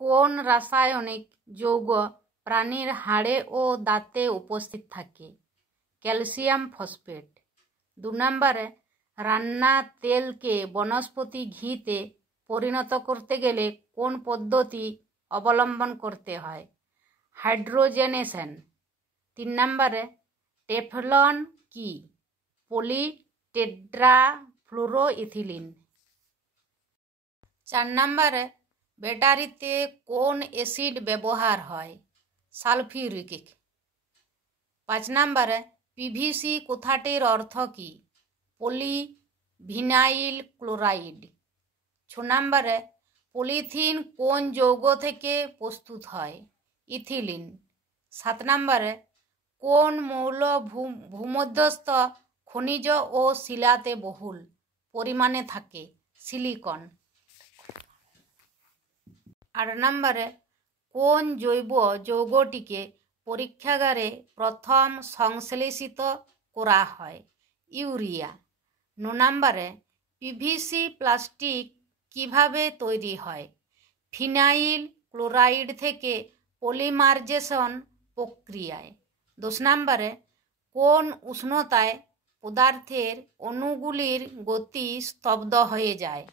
কোন রাসায়নিক যৌগ প্রাণীর হাড়ে ও দাঁতে উপস্থিত থাকে? Calcium phosphate. 2 নম্বরে, রান্নার তেলকে বনস্পতি ঘিতে পরিণত করতে গেলে কোন পদ্ধতি অবলম্বন করতে হয়? হাইড্রোজেনেশন। 3 নম্বরে, টেফলন কি? পলিটেট্রাফ্লুরোইথিলিন। 4 নম্বরে, ব্যাটারিতে কোন অ্যাসিড ব্যবহার হয়? সালফিউরিক। 5 নম্বরে, পিভিসি কথাটির অর্থ কি? Polyvinyl chloride. 6 নম্বরে, পলিথিন কোন যৌগ থেকে প্রস্তুত হয়? ইথিলিন। 7 নম্বরে, কোন মৌল ভূমধ্যস্থ খনিজ ও শিলাতে বহুল পরিমাণে থাকে? সিলিকন। 8 নম্বরে, কোন জৈব যৌগটিকে পরীক্ষাগারে প্রথম সংশ্লেষিত করা হয়? ইউরিয়া। 9 নম্বরে, পিভিসি প্লাস্টিক কিভাবে তৈরি হয়? ফিনাইল ক্লোরাইড থেকে পলিমারাইজেশন প্রক্রিয়ায়। 10 নম্বরে, কোন উষ্ণতায় পদার্থের অণুগুলির গতি স্তব্ধ হয়ে যায়?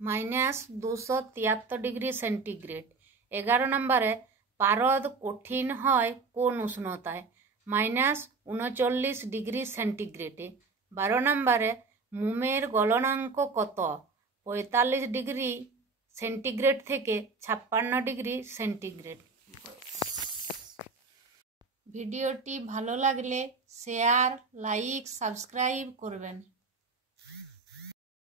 -273 ডিগ্রি সেন্টিগ্রেড। 11 নম্বরে, পারদ কঠিন হয় কোন উষ্ণতায়? -39 ডিগ্রি সেন্টিগ্রেডে। 12 নম্বরে, মোমের গলনাঙ্ক কত? 45 ডিগ্রি সেন্টিগ্রেড থেকে 56 ডিগ্রি সেন্টিগ্রেড। ভিডিওটি ভালো লাগলে শেয়ার, লাইক, সাবস্ক্রাইব করবেন।